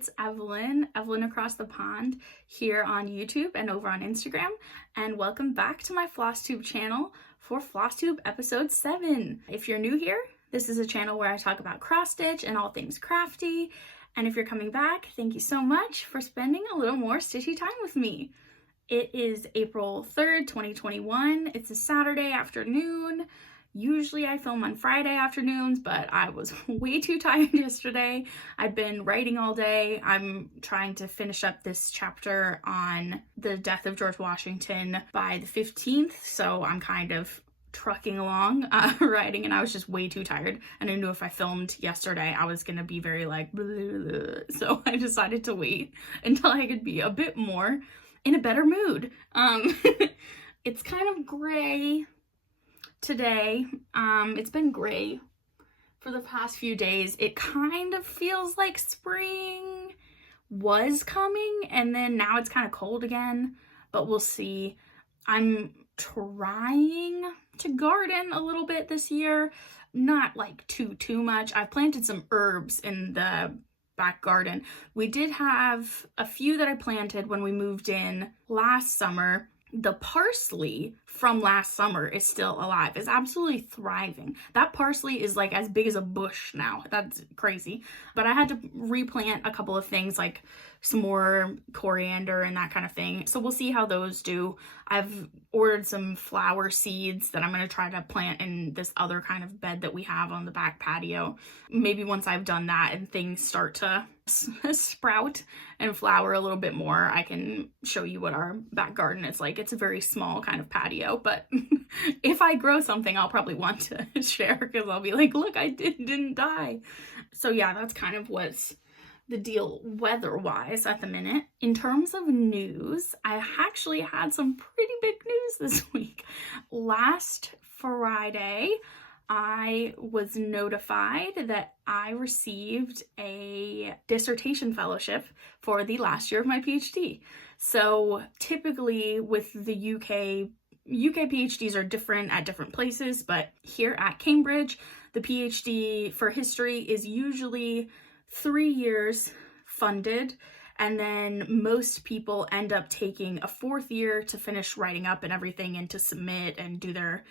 it's Evelyn across the pond here on YouTube and over on Instagram, and welcome back to my Flosstube channel for Flosstube episode 7. If you're new here, this is a channel where I talk about cross stitch and all things crafty, and if you're coming back, thank you so much for spending a little more stitchy time with me. It is April 3rd, 2021. It's a Saturday afternoon. Usually I film on Friday afternoons, but I was way too tired yesterday. I've been writing all day. I'm trying to finish up this chapter on the death of George Washington by the 15th, so I'm kind of trucking along writing, and I was just way too tired, and I knew if I filmed yesterday I was gonna be very like blah, blah, blah. So I decided to wait until I could be a bit more in a better mood. It's kind of gray today. It's been gray for the past few days. It kind of feels like spring was coming, and then now it's kind of cold again, but we'll see. I'm trying to garden a little bit this year, not like too much. I've planted some herbs in the back garden. We did have a few that I planted when we moved in last summer. The parsley from last summer is still alive. It's absolutely thriving. That parsley is like as big as a bush now. That's crazy. But I had to replant a couple of things, like some more coriander and that kind of thing. So we'll see how those do. I've ordered some flower seeds that I'm going to try to plant in this other kind of bed that we have on the back patio. Maybe once I've done that and things start to sprout and flower a little bit more, I can show you what our back garden is like. It's a very small kind of patio, but if I grow something, I'll probably want to share, because I'll be like, look, I didn't die. So yeah, that's kind of what's the deal weather-wise at the minute. In terms of news, I actually had some pretty big news this week. Last Friday, I was notified that I received a dissertation fellowship for the last year of my PhD. So typically with the UK PhDs are different at different places, but here at Cambridge, the PhD for history is usually 3 years funded, and then most people end up taking a 4th year to finish writing up and everything and to submit and do their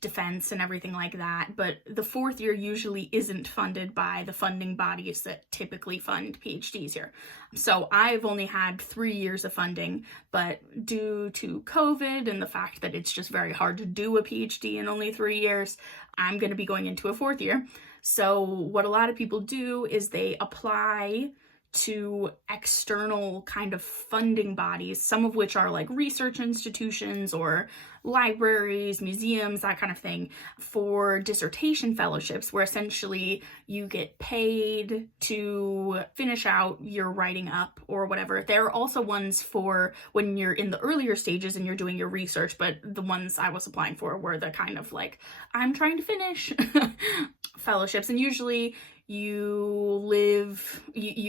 defense and everything like that. But the 4th year usually isn't funded by the funding bodies that typically fund PhDs here. So I've only had 3 years of funding, but due to COVID and the fact that it's just very hard to do a PhD in only 3 years, I'm going to be going into a 4th year. So what a lot of people do is they apply to external kind of funding bodies, some of which are like research institutions or libraries, museums, that kind of thing, for dissertation fellowships, where essentially you get paid to finish out your writing up or whatever. There are also ones for when you're in the earlier stages and you're doing your research, but the ones I was applying for were the kind of like, I'm trying to finish fellowships, and usually you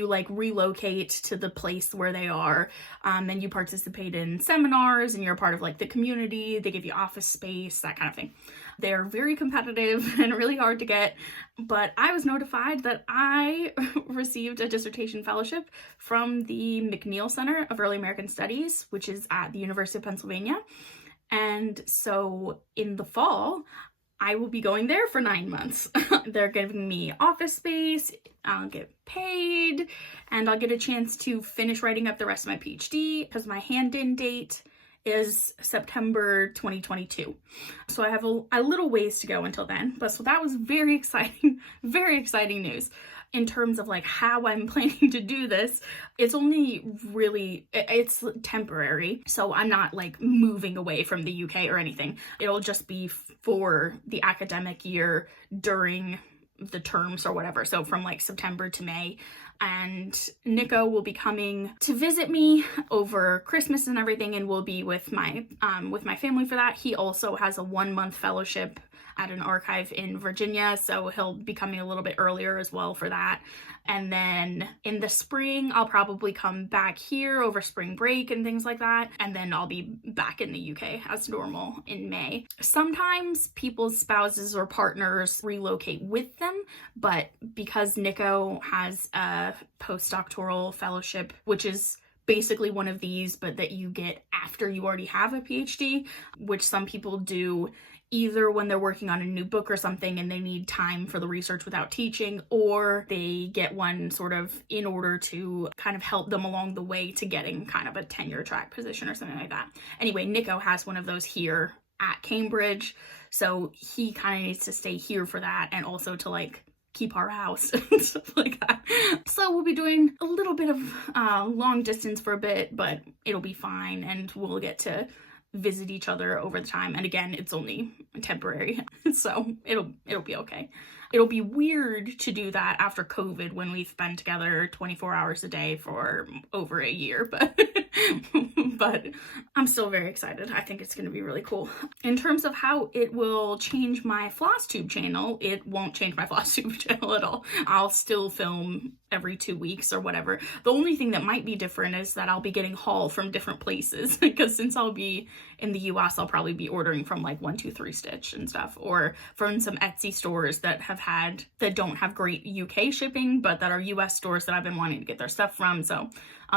like relocate to the place where they are, and you participate in seminars, and you're a part of like the community. They give you office space, that kind of thing. They're very competitive and really hard to get, but I was notified that I received a dissertation fellowship from the McNeil Center of Early American Studies, which is at the University of Pennsylvania. And so in the fall, I will be going there for 9 months. They're giving me office space, I'll get paid, and I'll get a chance to finish writing up the rest of my PhD, because my hand-in date is September 2022. So I have a little ways to go until then. But so that was very exciting news. In terms of like how I'm planning to do this, it's temporary. So I'm not like moving away from the UK or anything. It'll just be for the academic year during the terms or whatever. So from like September to May. And Nico will be coming to visit me over Christmas and everything, and we'll be with my family for that. He also has a 1-month fellowship at an archive in Virginia, so he'll be coming a little bit earlier as well for that. And then in the spring, I'll probably come back here over spring break and things like that. And then I'll be back in the UK as normal in May. Sometimes people's spouses or partners relocate with them, but because Nico has a postdoctoral fellowship, which is basically one of these, but that you get after you already have a PhD, which some people do either when they're working on a new book or something and they need time for the research without teaching, or they get one sort of in order to kind of help them along the way to getting kind of a tenure track position or something like that. Anyway, Nico has one of those here at Cambridge, so he kind of needs to stay here for that, and also to like keep our house and stuff like that. So we'll be doing a little bit of long distance for a bit, but it'll be fine, and we'll get to visit each other over the time. And again, it's only temporary, so it'll be okay. It'll be weird to do that after COVID when we've been together 24 hours a day for over a year, but but I'm still very excited. I think it's going to be really cool. In terms of how it will change my Flosstube channel, it won't change my Flosstube channel at all. I'll still film every 2 weeks or whatever. The only thing that might be different is that I'll be getting haul from different places, because since I'll be in the US, I'll probably be ordering from like 123 Stitch and stuff, or from some Etsy stores that don't have great UK shipping, but that are US stores that I've been wanting to get their stuff from. So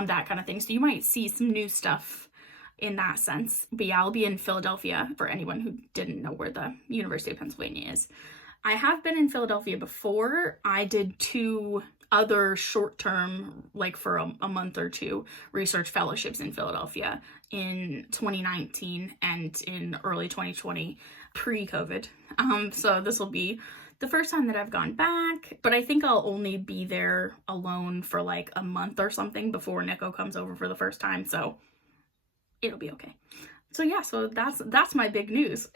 that kind of thing. So you might see some new stuff in that sense. But yeah, I'll be in Philadelphia, for anyone who didn't know where the University of Pennsylvania is. I have been in Philadelphia before. I did 2 other short-term, like for a month or 2, research fellowships in Philadelphia in 2019 and in early 2020, pre-COVID. So this will be the first time that I've gone back, but I think I'll only be there alone for like a month or something before Nico comes over for the first time, so it'll be okay. So yeah, so that's my big news.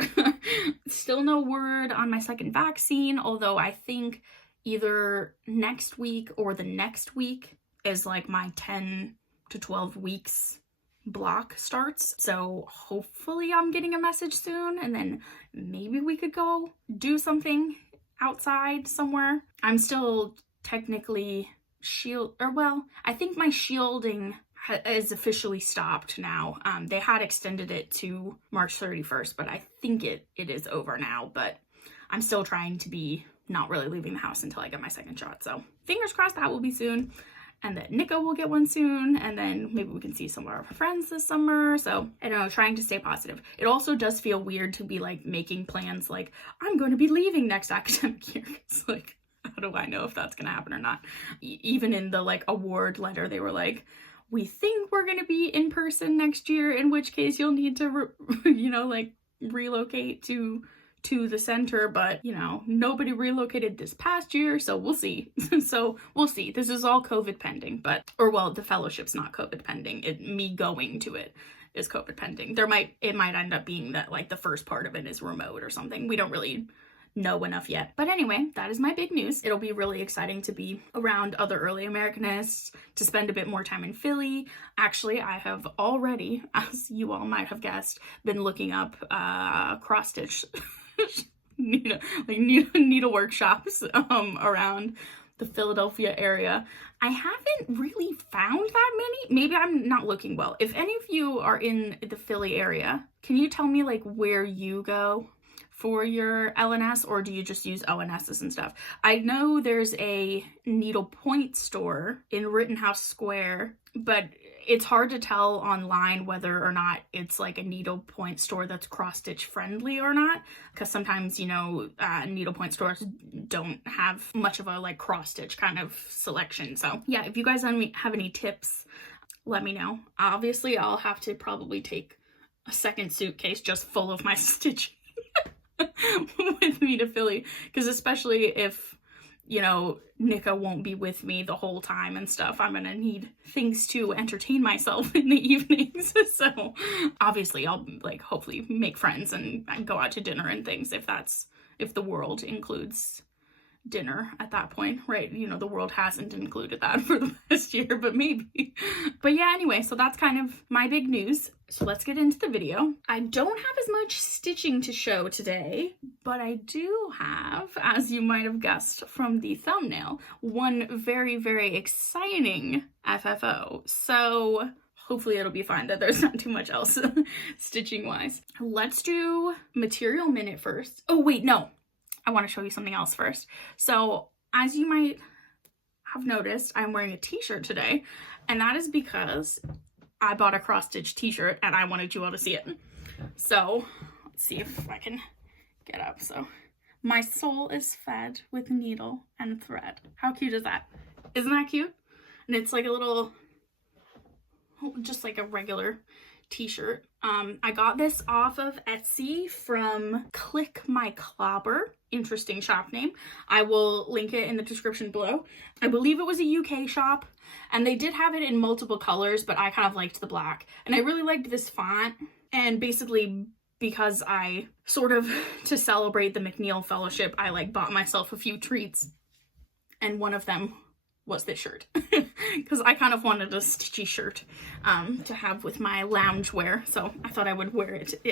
Still no word on my second vaccine, although I think either next week or the next week is like my 10 to 12 weeks block starts. So hopefully I'm getting a message soon, and then maybe we could go do something outside somewhere. I'm still technically I think my shielding is officially stopped now. They had extended it to March 31st, but I think it is over now. But I'm still trying to be not really leaving the house until I get my second shot. So fingers crossed that will be soon, and that Nico will get one soon, and then maybe we can see some of our friends this summer. So I don't know, trying to stay positive. It also does feel weird to be like making plans like I'm going to be leaving next academic year. It's like, how do I know if that's going to happen or not? Even in the like award letter, they were like, we think we're going to be in person next year, in which case you'll need to, relocate to the center, but nobody relocated this past year, so we'll see. So we'll see. This is all COVID pending, the fellowship's not COVID pending. Me going to it is COVID pending. It might end up being that like the first part of it is remote or something. We don't really know enough yet. But anyway, that is my big news. It'll be really exciting to be around other early Americanists, to spend a bit more time in Philly. Actually, I have already, as you all might have guessed, been looking up cross-stitch needle workshops around the Philadelphia area. I haven't really found that many. Maybe I'm not looking well. If any of you are in the Philly area, can you tell me like where you go for your LNS, or do you just use ONSs and stuff? I know there's a needlepoint store in Rittenhouse Square, but it's hard to tell online whether or not it's like a needlepoint store that's cross-stitch friendly or not, because sometimes, needlepoint stores don't have much of a like cross-stitch kind of selection. So yeah, if you guys have any tips, let me know. Obviously, I'll have to probably take a second suitcase just full of my stitching with me to Philly, because especially if Nico won't be with me the whole time and stuff, I'm gonna need things to entertain myself in the evenings. So obviously I'll like hopefully make friends and go out to dinner and things if the world includes dinner at that point, right? You know, the world hasn't included that for the past year, but maybe. But yeah, anyway, so that's kind of my big news. So let's get into the video. I don't have as much stitching to show today, but I do have, as you might have guessed from the thumbnail, one very, very exciting FFO. So hopefully it'll be fine that there's not too much else stitching wise. Let's do material minute first. Oh wait, no. I want to show you something else first. So as you might have noticed, I'm wearing a t-shirt today, and that is because I bought a cross-stitch t-shirt and I wanted you all to see it. So let's see if I can get up. So my soul is fed with needle and thread. How cute is that? Isn't that cute? And it's like a little, just like a regular t-shirt. I got this off of Etsy from Click My Clobber. Interesting shop name. I will link it in the description below. I believe it was a UK shop, and they did have it in multiple colors, but I kind of liked the black. And I really liked this font, and basically because I sort of, to celebrate the McNeil Fellowship, I like bought myself a few treats, and one of them was this shirt because I kind of wanted a stitchy shirt to have with my loungewear, so I thought I would wear it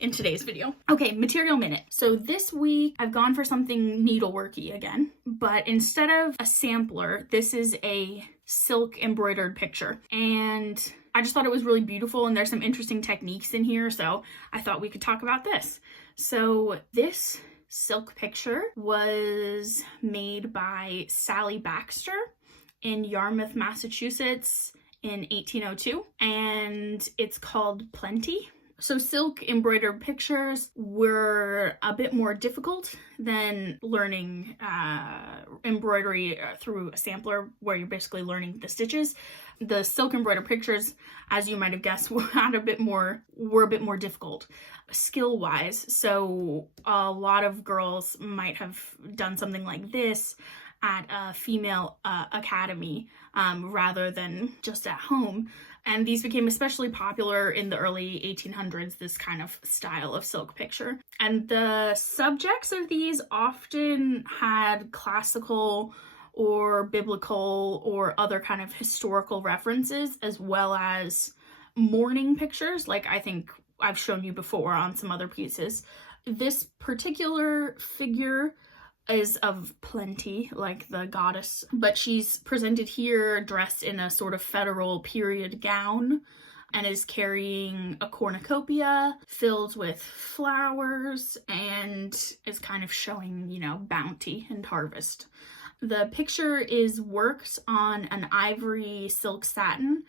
in today's video. Okay, material minute. So this week I've gone for something needleworky again, but instead of a sampler, this is a silk embroidered picture, and I just thought it was really beautiful, and there's some interesting techniques in here, so I thought we could talk about this. So this silk picture was made by Sally Baxter in Yarmouth, Massachusetts in 1802, and it's called Plenty. So silk embroidered pictures were a bit more difficult than learning embroidery through a sampler, where you're basically learning the stitches. The silk embroidered pictures, as you might have guessed, were a bit more difficult skill-wise. So a lot of girls might have done something like this at a female academy rather than just at home. And these became especially popular in the early 1800s, this kind of style of silk picture. And the subjects of these often had classical or biblical or other kind of historical references, as well as mourning pictures, like I think I've shown you before on some other pieces. This particular figure is of Plenty, like the goddess, but she's presented here dressed in a sort of federal period gown and is carrying a cornucopia filled with flowers and is kind of showing, you know, bounty and harvest. The picture is worked on an ivory silk satin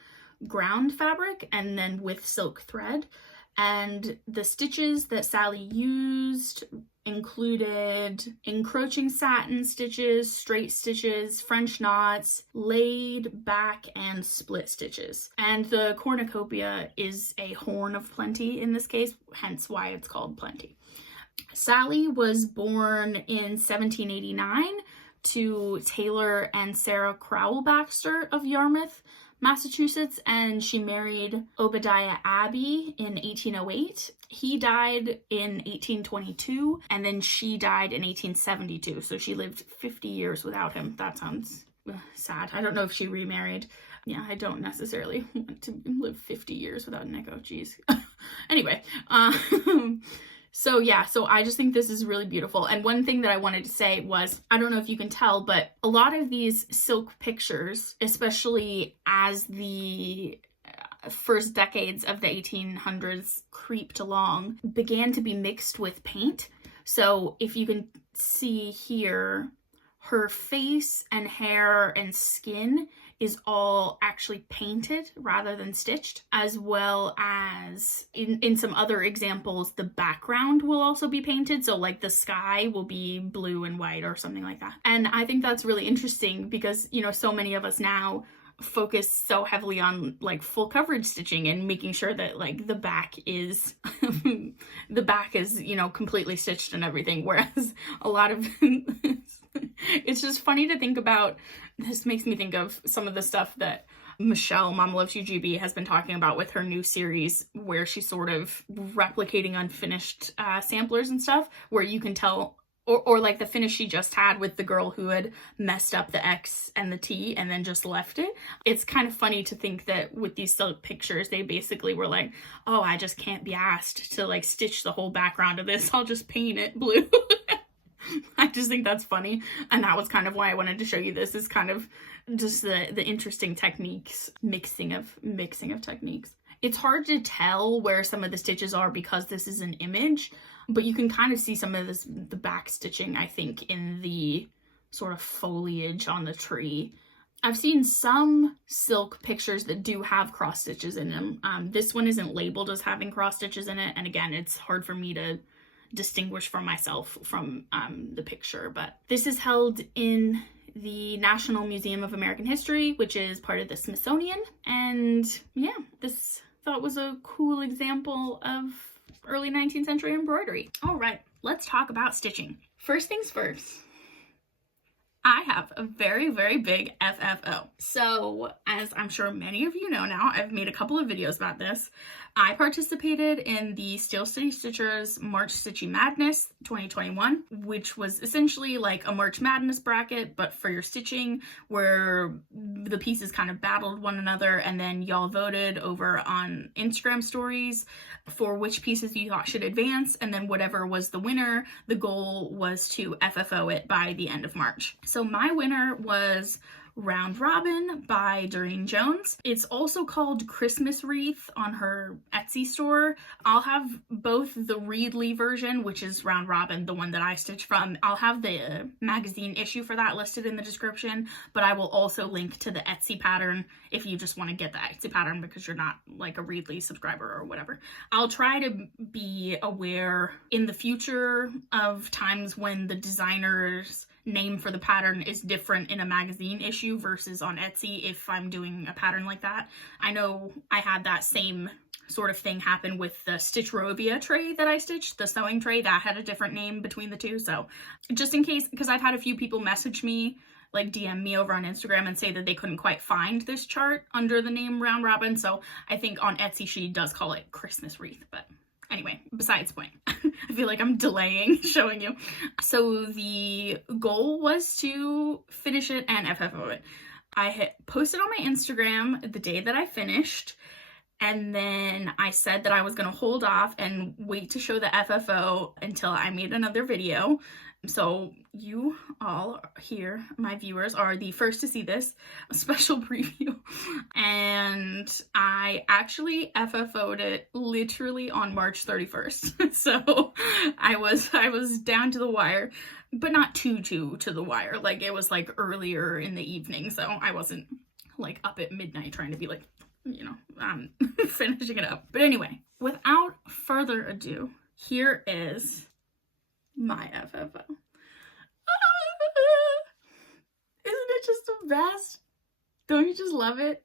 ground fabric and then with silk thread. And the stitches that Sally used included encroaching satin stitches, straight stitches, French knots, laid, back, and split stitches. And the cornucopia is a horn of Plenty in this case, hence why it's called Plenty. Sally was born in 1789 to Taylor and Sarah Crowell Baxter of Yarmouth, Massachusetts, and she married Obadiah Abbey in 1808. He died in 1822, and then she died in 1872, so she lived 50 years without him. That sounds sad. I don't know if she remarried. Yeah, I don't necessarily want to live 50 years without an echo, geez. Anyway, so yeah, so I just think this is really beautiful. And one thing that I wanted to say was, I don't know if you can tell, but a lot of these silk pictures, especially as the first decades of the 1800s creeped along, began to be mixed with paint. So if you can see here, her face and hair and skin is all actually painted rather than stitched, as well as in some other examples, the background will also be painted. So like the sky will be blue and white or something like that. And I think that's really interesting because, you know, so many of us now focus so heavily on like full coverage stitching and making sure that like the back is you know, completely stitched and everything, whereas a lot of it's just funny to think about. This makes me think of some of the stuff that Michelle, Mom Loves You GB, has been talking about with her new series, where she's sort of replicating unfinished samplers and stuff, where you can tell or like the finish she just had with the girl who had messed up the X and the T and then just left it. It's kind of funny to think that with these silk pictures, they basically were like, oh, I just can't be asked to like stitch the whole background of this. I'll just paint it blue. I just think that's funny. And that was kind of why I wanted to show you this, is kind of just the interesting techniques, mixing of techniques. It's hard to tell where some of the stitches are because this is an image, but you can kind of see some of the back stitching, I think, in the sort of foliage on the tree. I've seen some silk pictures that do have cross stitches in them. This one isn't labeled as having cross stitches in it, and again, it's hard for me to distinguish for myself from the picture, but this is held in the National Museum of American History, which is part of the Smithsonian, and yeah, this thought was a cool example of early 19th century embroidery. All right, let's talk about stitching. First things first, I have a very, very big FFO. So, as I'm sure many of you know now, I've made a couple of videos about this. I participated in the Steel City Stitchers March Stitchy Madness 2021, which was essentially like a March Madness bracket, but for your stitching, where the pieces kind of battled one another, and then y'all voted over on Instagram stories for which pieces you thought should advance, and then whatever was the winner, the goal was to FFO it by the end of March. So my winner was Round Robin by Doreen Jones. It's also called Christmas Wreath on her Etsy store. I'll have both the Reedley version, which is Round Robin, the one that I stitched from. I'll have the magazine issue for that listed in the description, but I will also link to the Etsy pattern if you just want to get the Etsy pattern because you're not like a Reedley subscriber or whatever. I'll try to be aware in the future of times when the designer's name for the pattern is different in a magazine issue versus on Etsy if I'm doing a pattern like that. I know I had that same sort of thing happen with the Stitchrovia tray that I stitched, the sewing tray, that had a different name between the two. So just in case, because I've had a few people message me, like DM me over on Instagram and say that they couldn't quite find this chart under the name Round Robin. So I think on Etsy she does call it Christmas Wreath, but anyway, besides the point. I feel like I'm delaying showing you. So the goal was to finish it and FFO it. I had posted on my Instagram the day that I finished, and then I said that I was going to hold off and wait to show the FFO until I made another video. So you all here, my viewers, are the first to see this, a special preview. And I actually FFO'd it literally on March 31st. So I was down to the wire, but not too to the wire. Like it was like earlier in the evening, so I wasn't like up at midnight trying to be like, you know, finishing it up. But anyway, without further ado, here is my FFO. Isn't it just the best? Don't you just love it?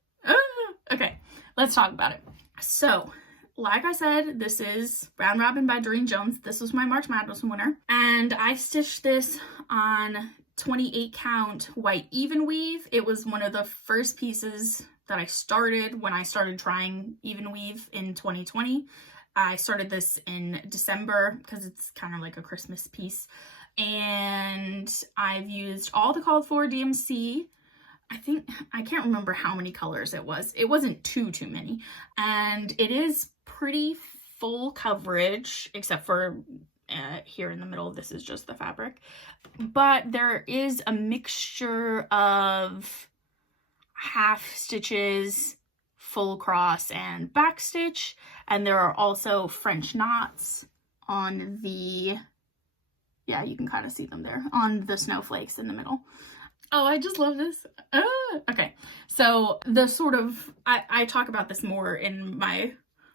Okay, let's talk about it. So, like I said, this is Round Robin by Doreen Jones. This was my March Madness winner. And I stitched this on 28 count white even weave. It was one of the first pieces that I started when I started trying even weave in 2020. I started this in December because it's kind of like a Christmas piece. And I've used all the called for DMC. I can't remember how many colors it was. It wasn't too many. And it is pretty full coverage, except for here in the middle, this is just the fabric. But there is a mixture of half stitches, full cross, and back stitch. And there are also French knots on the, yeah, you can kind of see them there, on the snowflakes in the middle. Oh, I just love this. Okay, so the sort of, I talk about this more in my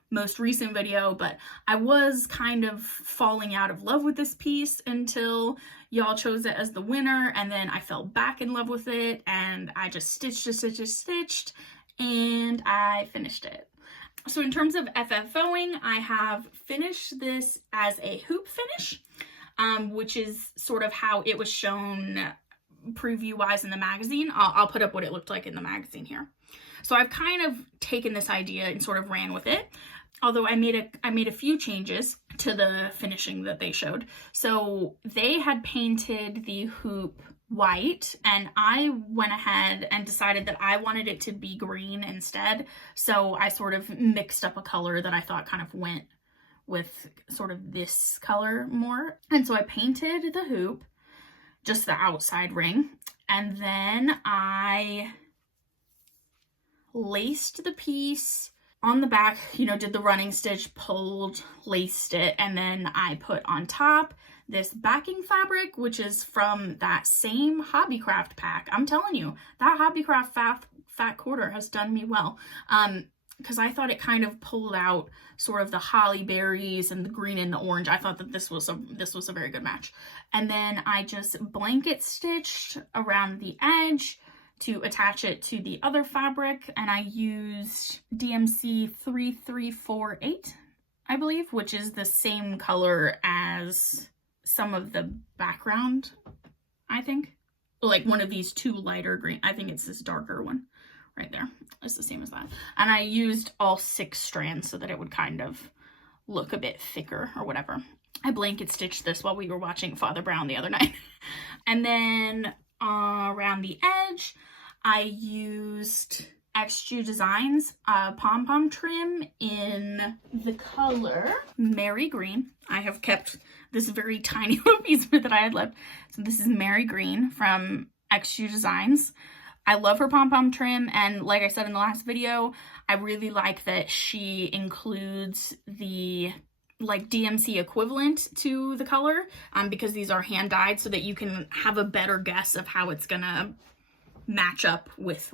most recent video, but I was kind of falling out of love with this piece until y'all chose it as the winner, and then I fell back in love with it, and I just stitched, and I finished it. So in terms of FFOing, I have finished this as a hoop finish, which is sort of how it was shown preview-wise in the magazine. I'll put up what it looked like in the magazine here. So I've kind of taken this idea and sort of ran with it. although I made a few changes to the finishing that they showed. So they had painted the hoop white, and I went ahead and decided that I wanted it to be green instead. So I sort of mixed up a color that I thought kind of went with sort of this color more. And so I painted the hoop, just the outside ring, and then I laced the piece on the back, you know, did the running stitch, pulled, laced it, and then I put on top this backing fabric, which is from that same Hobbycraft pack. I'm telling you, that Hobbycraft fat quarter has done me well. Because I thought it kind of pulled out sort of the holly berries and the green and the orange. I thought that this was a very good match. And then I just blanket stitched around the edge to attach it to the other fabric, and I used DMC 3348, I believe, which is the same color as some of the background, I think. Like one of these two lighter green. I think it's this darker one right there. It's the same as that. And I used all 6 strands so that it would kind of look a bit thicker or whatever. I blanket stitched this while we were watching Father Brown the other night. And then around the edge, I used XG Designs pom-pom trim in the color Merry Green. I have kept this very tiny little piece that I had left. So this is Merry Green from XG Designs. I love her pom-pom trim, and like I said in the last video, I really like that she includes the like DMC equivalent to the color, because these are hand dyed, so that you can have a better guess of how it's gonna match up with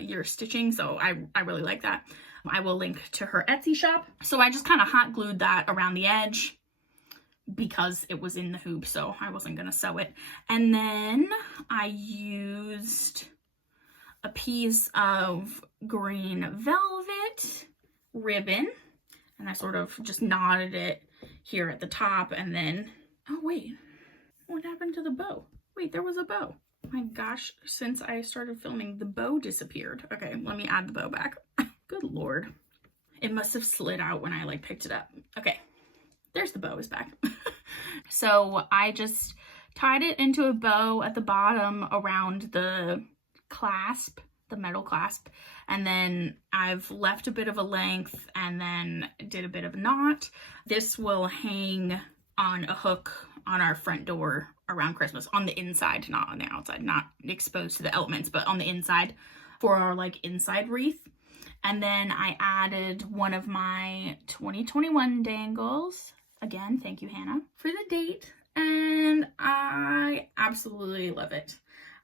your stitching. So I really like that. I will link to her Etsy shop. So I just kind of hot glued that around the edge because it was in the hoop, so I wasn't gonna sew it. And then I used a piece of green velvet ribbon, and I sort of just knotted it here at the top, and then, oh wait, what happened to the bow? Wait, there was a bow. My gosh, since I started filming, the bow disappeared. Okay, let me add the bow back. Good Lord. It must have slid out when I like picked it up. Okay, there's the bow is back. So I just tied it into a bow at the bottom around the clasp, the metal clasp, and then I've left a bit of a length and then did a bit of a knot. This will hang on a hook on our front door around Christmas, on the inside, not on the outside, not exposed to the elements, but on the inside for our like inside wreath. And then I added one of my 2021 dangles. Again, thank you, Hannah, for the date. And I absolutely love it.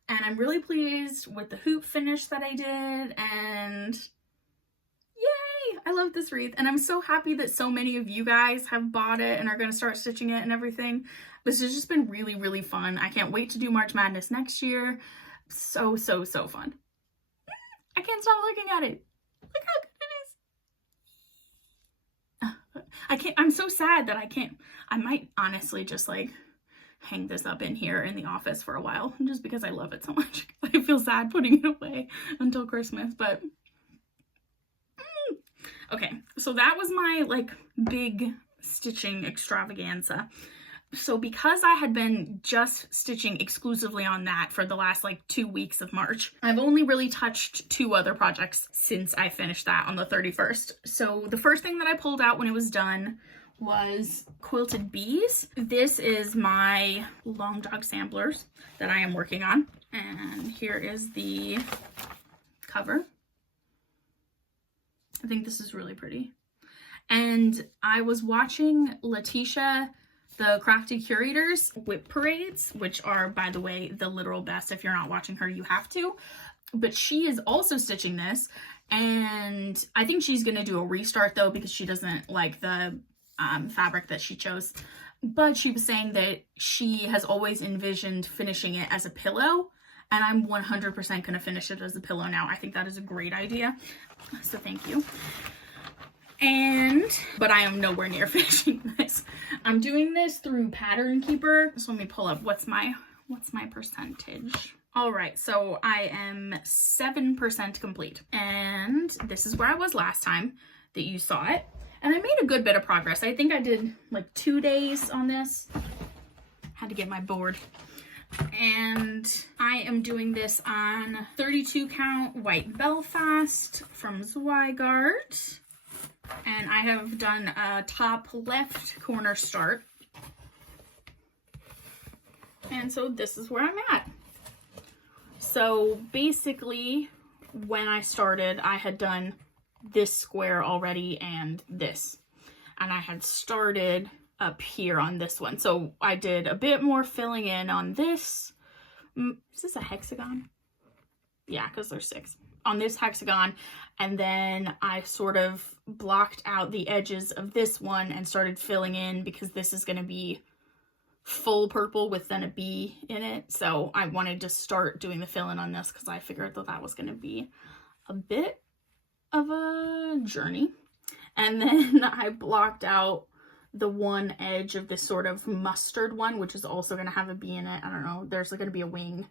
And I'm really pleased with the hoop finish that I did, and yay, I love this wreath. And I'm so happy that so many of you guys have bought it and are going to start stitching it and everything. This has just been really, really fun. I can't wait to do March Madness next year. So, so, so fun. I can't stop looking at it. Look how good it is. I can't, I'm so sad that I can't, I might honestly just like hang this up in here in the office for a while, just because I love it so much. I feel sad putting it away until Christmas, but okay, so that was my like big stitching extravaganza. So because I had been just stitching exclusively on that for the last like 2 weeks of March, I've only really touched 2 other projects since I finished that on the 31st. So the first thing that I pulled out when it was done was quilted bees. This is my long dog samplers that I am working on. And here is the cover. I think this is really pretty. And I was watching Letitia, the Crafty Curator's whip parades, which are, by the way, the literal best. If you're not watching her, you have to. But she is also stitching this, and I think she's gonna do a restart though, because she doesn't like the fabric that she chose. But she was saying that she has always envisioned finishing it as a pillow, and I'm 100% gonna finish it as a pillow now. I think that is a great idea, so thank you. But I am nowhere near finishing this. I'm doing this through Pattern Keeper. So let me pull up what's my percentage. All right, so I am 7% complete, and this is where I was last time that you saw it. And I made a good bit of progress. I think I did like 2 days on this. Had to get my board. And I am doing this on 32 count white Belfast from Zweigart. And I have done a top left corner start. And so this is where I'm at. So basically, when I started, I had done this square already and this. And I had started up here on this one. So I did a bit more filling in on this. Is this a hexagon? Yeah, because there's 6. On this hexagon. And then I sort of blocked out the edges of this one and started filling in because this is going to be full purple with then a B in it. So I wanted to start doing the fill-in on this because I figured that that was going to be a bit of a journey. And then I blocked out the one edge of this sort of mustard one, which is also going to have a B in it. I don't know. There's going to be a wing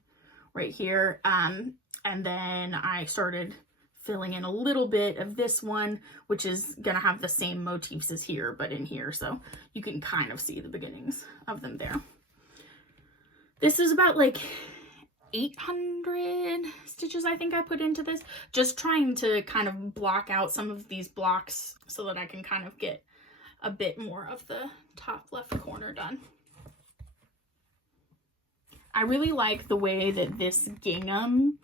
right here. And then I started filling in a little bit of this one, which is going to have the same motifs as here, but in here. So you can kind of see the beginnings of them there. This is about like 800 stitches I think I put into this. Just trying to kind of block out some of these blocks so that I can kind of get a bit more of the top left corner done. I really like the way that this gingham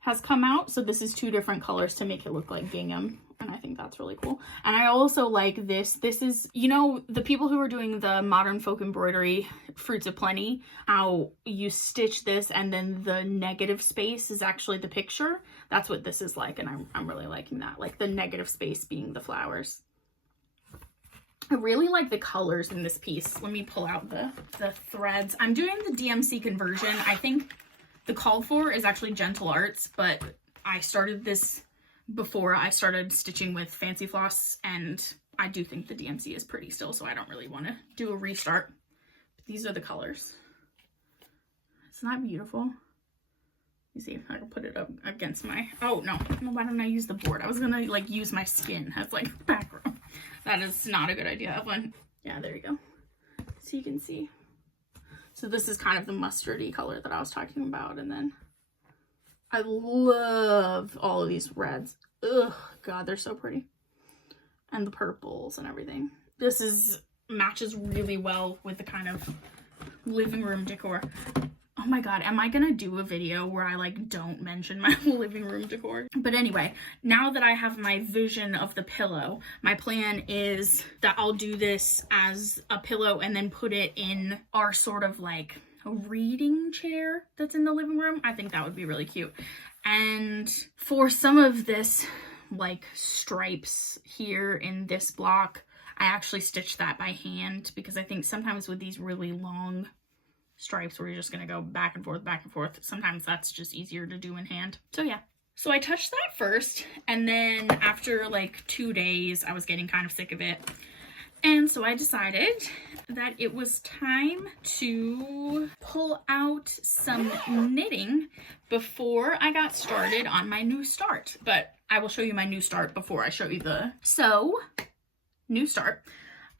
has come out. So this is 2 different colors to make it look like gingham. And I think that's really cool. And I also like this. This is, you know, the people who are doing the modern folk embroidery Fruits of Plenty, how you stitch this and then the negative space is actually the picture. That's what this is like. And I'm really liking that. Like the negative space being the flowers. I really like the colors in this piece. Let me pull out the threads. I'm doing the DMC conversion. I think the called for is actually Gentle Arts, but I started this before I started stitching with Fancy Floss, and I do think the DMC is pretty still, so I don't really want to do a restart. But these are the colors. Isn't that beautiful? You see if I can put it up against my, oh no, why don't I use the board? I was gonna like use my skin as like background. That is not a good idea, Evelyn. Yeah, there you go. So you can see. So this is kind of the mustardy color that I was talking about. And then I love all of these reds. Ugh, God, they're so pretty. And the purples and everything. This is matches really well with the kind of living room decor. Oh my God, am I gonna do a video where I like don't mention my living room decor? But anyway, now that I have my vision of the pillow, my plan is that I'll do this as a pillow and then put it in our sort of like a reading chair that's in the living room. I think that would be really cute. And for some of this like stripes here in this block, I actually stitched that by hand because I think sometimes with these really long stripes where you're just gonna go back and forth, sometimes that's just easier to do in hand. So yeah, so I touched that first, and then after like 2 days I was getting kind of sick of it, and so I decided that it was time to pull out some knitting before I got started on my new start. But I will show you my new start before I show you the new start.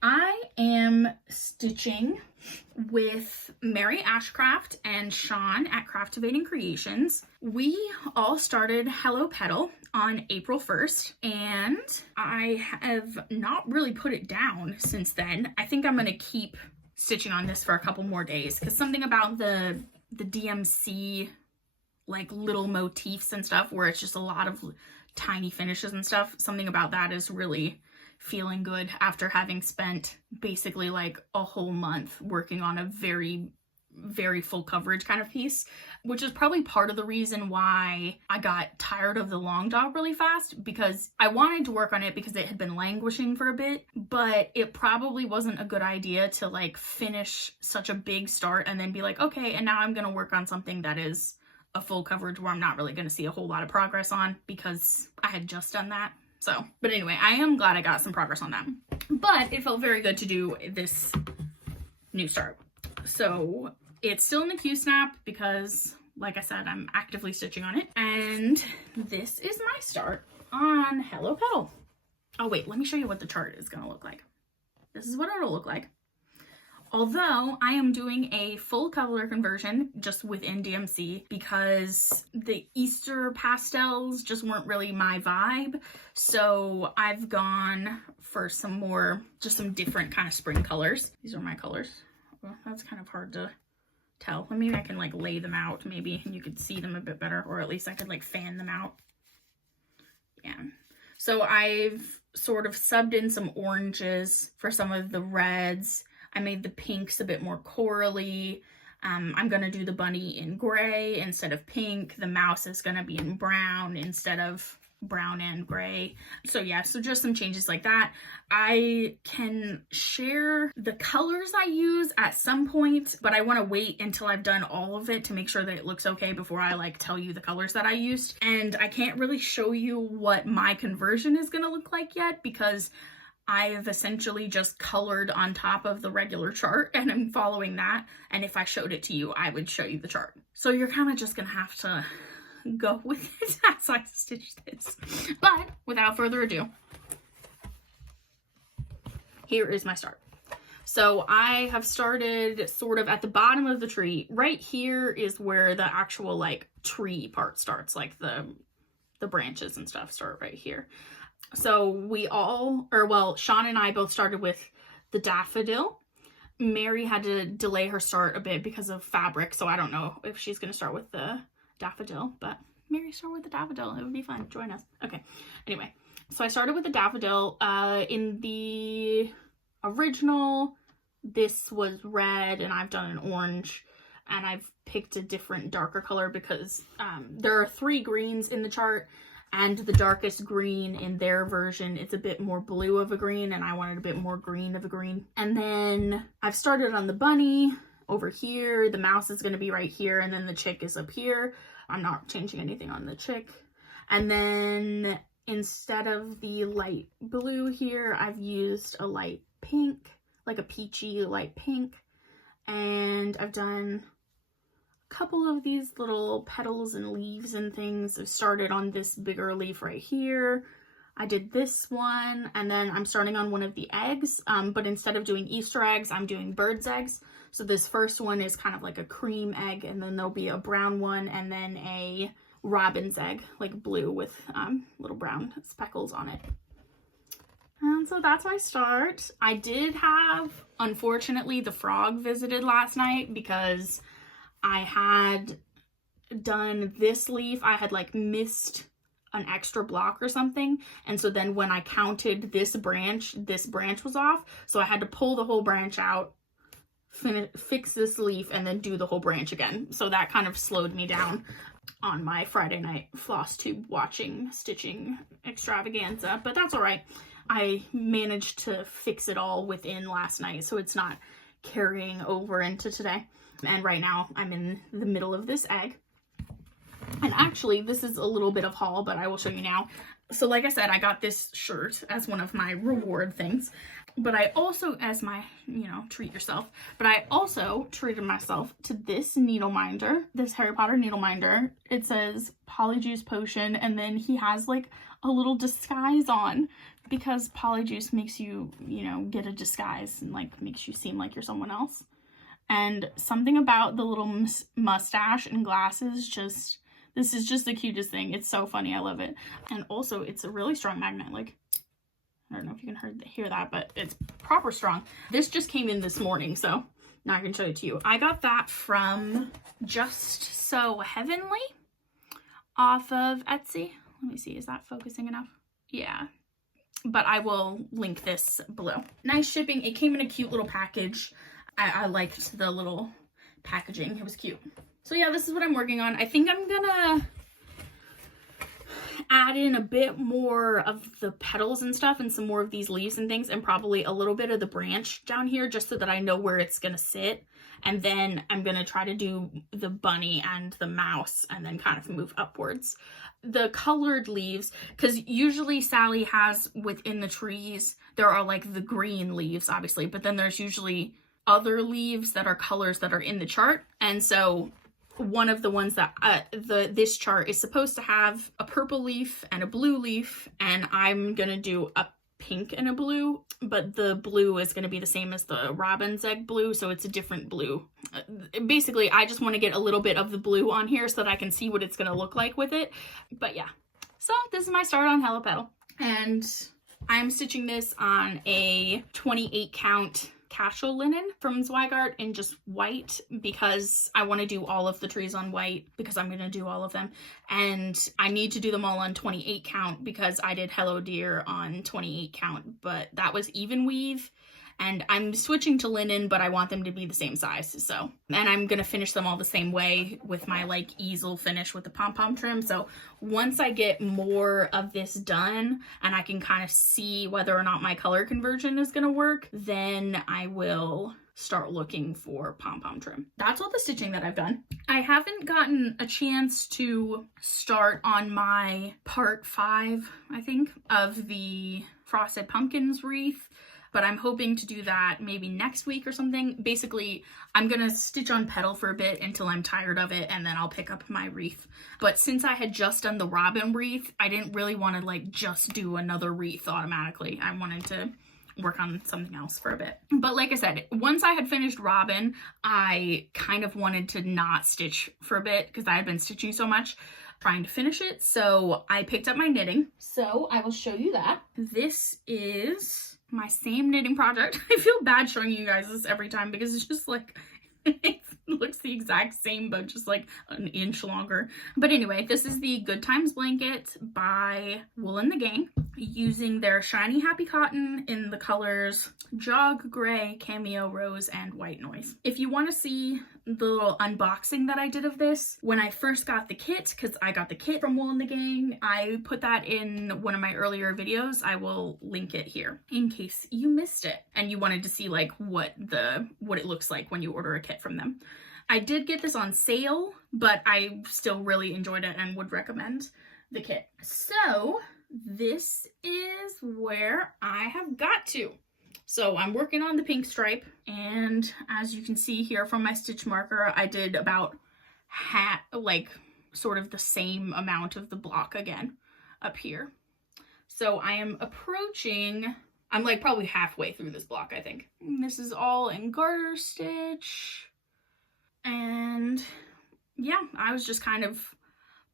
I am stitching with Mary Ashcraft and Sean at Craftivating Creations. We all started Hello Petal on April 1st, and I have not really put it down since then. I think I'm going to keep stitching on this for a couple more days because something about the DMC like little motifs and stuff where it's just a lot of tiny finishes and stuff, something about that is really feeling good after having spent basically like a whole month working on a very full coverage kind of piece, which is probably part of the reason why I got tired of the long dog really fast, because I wanted to work on it because it had been languishing for a bit, but it probably wasn't a good idea to like finish such a big start and then be like, okay, and now I'm going to work on something that is a full coverage where I'm not really going to see a whole lot of progress on because I had just done that. So, but anyway, I am glad I got some progress on that. But it felt very good to do this new start. So it's still in the Q-snap because, like I said, I'm actively stitching on it. And this is my start on Hello Petal. Oh wait, let me show you what the chart is gonna look like. This is what it'll look like. Although I am doing a full color conversion just within DMC because the Easter pastels just weren't really my vibe. So I've gone for some more, just some different kind of spring colors. These are my colors. Well, that's kind of hard to tell. Maybe I can like lay them out maybe and you could see them a bit better, or at least I could like fan them out. Yeah. So I've sort of subbed in some oranges for some of the reds. I made the pinks a bit more corally. I'm gonna do the bunny in gray instead of pink. The mouse is gonna be in brown instead of brown and gray. So yeah, so just some changes like that. I can share the colors I use at some point, but I want to wait until I've done all of it to make sure that it looks okay before I like tell you the colors that I used. And I can't really show you what my conversion is gonna look like yet because I've essentially just colored on top of the regular chart and I'm following that. And if I showed it to you, I would show you the chart. So you're kind of just gonna have to go with it as I stitch this. But without further ado, here is my start. So I have started sort of at the bottom of the tree. Right here is where the actual like tree part starts, like the branches and stuff start right here. So we all, or well, Sean and I both started with the daffodil. Mary had to delay her start a bit because of fabric, so I don't know if she's going to start with the daffodil, but Mary, start with the daffodil. It would be fun. Join us. Okay. Anyway, so I started with the daffodil. In the original, this was red, and I've done an orange, and I've picked a different darker color because there are 3 greens in the chart. And the darkest green in their version, it's a bit more blue of a green, and I wanted a bit more green of a green. And then I've started on the bunny over here. The mouse is going to be right here, and then the chick is up here. I'm not changing anything on the chick. And then instead of the light blue here, I've used a light pink, like a peachy light pink. And I've done couple of these little petals and leaves and things. I've started on this bigger leaf right here. I did this one, and then I'm starting on one of the eggs, but instead of doing Easter eggs, I'm doing bird's eggs. So this first one is kind of like a cream egg, and then there'll be a brown one, and then a robin's egg, like blue with little brown speckles on it. And so that's my start. I did have, unfortunately, the frog visited last night because I had done this leaf. I had like missed an extra block or something. And so then when I counted this branch was off. So I had to pull the whole branch out, fix this leaf, and then do the whole branch again. So that kind of slowed me down on my Friday night Flosstube watching stitching extravaganza, but that's all right. I managed to fix it all within last night, so it's not carrying over into today. And right now I'm in the middle of this egg. And actually this is a little bit of haul, but I will show you now. So like I said, I got this shirt as one of my reward things, but I also, as my, treat yourself, but I also treated myself to this needle minder, this Harry Potter needle minder. It says Polyjuice Potion, and then he has like a little disguise on because Polyjuice makes you, get a disguise and like makes you seem like you're someone else. And something about the little mustache and glasses, this is just the cutest thing. It's so funny. I love it. And also it's a really strong magnet. Like, I don't know if you can hear that, but it's proper strong. This just came in this morning, so now I can show it to you. I got that from Just So Heavenly off of Etsy. Let me see, is that focusing enough? Yeah. But I will link this below. Nice shipping. It came in a cute little package. I liked the little packaging. It was cute. So yeah, this is what I'm working on. I think I'm gonna add in a bit more of the petals and stuff and some more of these leaves and things, and probably a little bit of the branch down here just so that I know where it's gonna sit. And then I'm gonna try to do the bunny and the mouse and then kind of move upwards. The colored leaves, because usually Sally has within the trees, there are like the green leaves obviously, but then there's usually other leaves that are colors that are in the chart. And so one of the ones that this chart is supposed to have a purple leaf and a blue leaf, and I'm gonna do a pink and a blue, but the blue is going to be the same as the robin's egg blue, so it's a different blue. Basically, I just want to get a little bit of the blue on here so that I can see what it's going to look like with it. But yeah, so this is my start on Hello Petal, and I'm stitching this on a 28 count casual linen from Zweigart in just white, because I want to do all of the trees on white, because I'm going to do all of them, and I need to do them all on 28 count because I did Hello Dear on 28 count, but that was even weave, and I'm switching to linen, but I want them to be the same size. So, and I'm going to finish them all the same way with my like easel finish with the pom-pom trim. So once I get more of this done and I can kind of see whether or not my color conversion is going to work, then I will start looking for pom-pom trim. That's all the stitching that I've done. I haven't gotten a chance to start on my part 5, I think, of the Frosted Pumpkins wreath, but I'm hoping to do that maybe next week or something. Basically, I'm gonna stitch on petal for a bit until I'm tired of it, and then I'll pick up my wreath. But since I had just done the robin wreath, I didn't really want to like just do another wreath automatically. I wanted to work on something else for a bit. But like I said, once I had finished robin, I kind of wanted to not stitch for a bit because I had been stitching so much trying to finish it. So I picked up my knitting. So I will show you that. This is my same knitting project. I feel bad showing you guys this every time because it's just like, it looks the exact same, but just like an inch longer. But anyway, this is the Good Times blanket by Wool and the Gang, using their Shiny Happy Cotton in the colors Jog Gray, Cameo Rose, and White Noise. If you want to see the little unboxing that I did of this when I first got the kit, because I got the kit from Wool and the Gang, I put that in one of my earlier videos. I will link it here in case you missed it and you wanted to see like what it looks like when you order a kit from them. I did get this on sale, but I still really enjoyed it and would recommend the kit. So this is where I have got to. So I'm working on the pink stripe, and as you can see here from my stitch marker, I did about sort of the same amount of the block again up here. So I am approaching, I'm like probably halfway through this block, I think. And this is all in garter stitch. And yeah, I was just kind of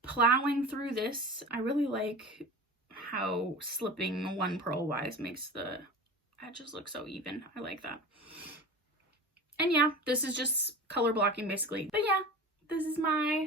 plowing through this. I really like how slipping one purlwise makes the edges look so even. I like that. And yeah, this is just color blocking basically. But yeah, this is my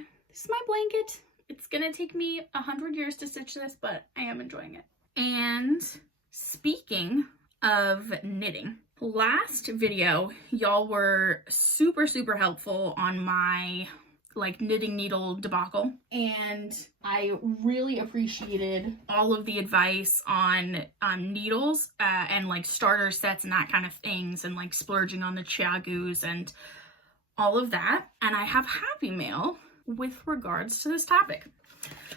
blanket. It's gonna take me 100 years to stitch this, but I am enjoying it. And speaking of knitting, last video y'all were super helpful on my like knitting needle debacle, and I really appreciated all of the advice on needles and like starter sets and that kind of things, and like splurging on the chiagus and all of that. And I have happy mail with regards to this topic.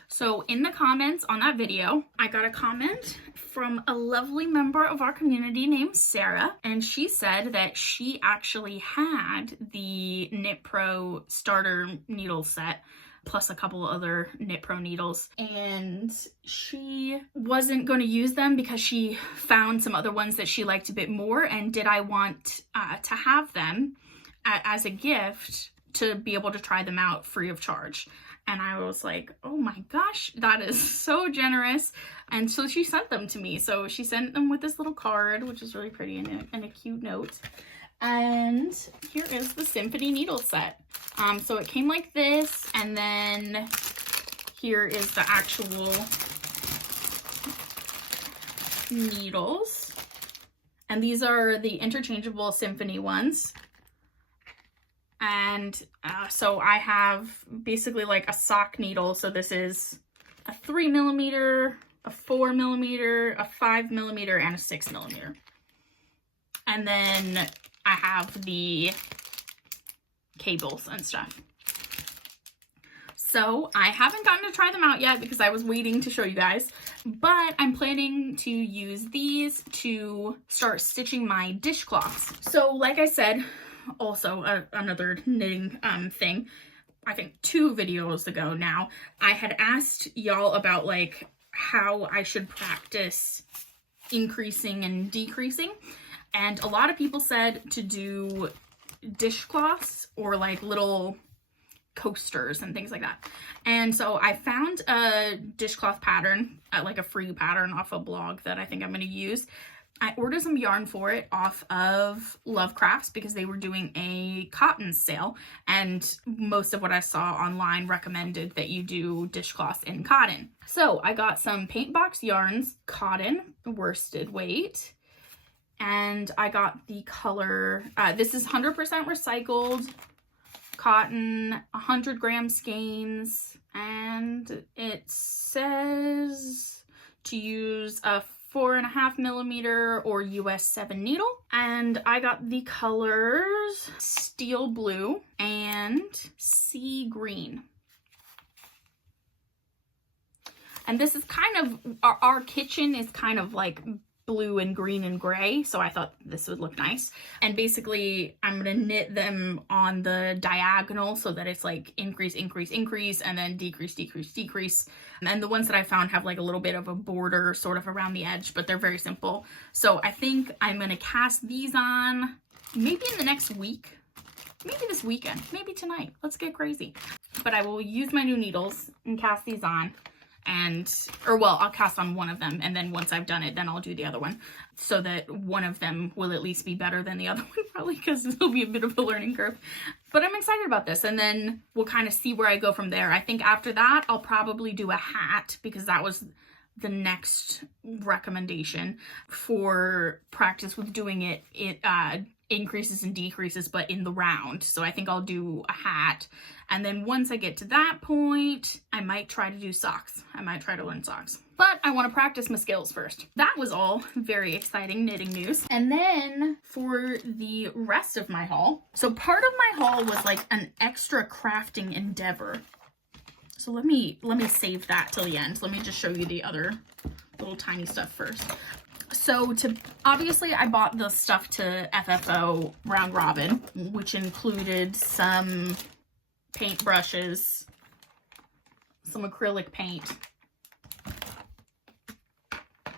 So in the comments on that video, I got a comment from a lovely member of our community named Sarah, and she said that she actually had the Knit Pro starter needle set plus a couple other Knit Pro needles, and she wasn't going to use them because she found some other ones that she liked a bit more, and did I want to have them as a gift to be able to try them out free of charge. And I was like, oh my gosh, that is so generous. And so she sent them to me. So she sent them with this little card, which is really pretty, and a cute note. And here is the Symphony needle set. So it came like this, and then here is the actual needles. And these are the interchangeable Symphony ones. And so I have basically like a sock needle. So this is a 3mm, a 4mm, a 5mm, and a 6mm. And then I have the cables and stuff. So I haven't gotten to try them out yet because I was waiting to show you guys, but I'm planning to use these to start stitching my dishcloths. So like I said, also another knitting thing, I think 2 videos ago now, I had asked y'all about like how I should practice increasing and decreasing. And a lot of people said to do dishcloths or like little coasters and things like that. And so I found a dishcloth pattern, like a free pattern off a blog that I think I'm going to use. I ordered some yarn for it off of Lovecrafts because they were doing a cotton sale, and most of what I saw online recommended that you do dishcloths in cotton. So I got some paint box yarns, cotton, worsted weight, and I got the color, this is 100% recycled cotton, 100 gram skeins, and it says to use a 4.5 millimeter or US 7 needle. And I got the colors steel blue and sea green. And this is kind of, our kitchen is kind of like blue and green and gray, so I thought this would look nice. And basically I'm gonna knit them on the diagonal so that it's like increase, increase, increase, and then decrease, decrease, decrease. And the ones that I found have like a little bit of a border sort of around the edge, but they're very simple. So I think I'm gonna cast these on maybe in the next week, maybe this weekend, maybe tonight. Let's get crazy. But I will use my new needles and cast these on. I'll cast on one of them, and then once I've done it, then I'll do the other one, so that one of them will at least be better than the other one, probably, because it'll be a bit of a learning curve. But I'm excited about this, and then we'll kind of see where I go from there. I think after that, I'll probably do a hat, because that was the next recommendation for practice with doing it. It increases and decreases, but in the round. So I think I'll do a hat. And then once I get to that point, I might try to do socks. I might try to learn socks. But I want to practice my skills first. That was all very exciting knitting news. And then for the rest of my haul, so part of my haul was like an extra crafting endeavor. So let me save that till the end. Let me just show you the other little tiny stuff first. So obviously I bought the stuff to FFO round robin, which included some paint brushes, some acrylic paint,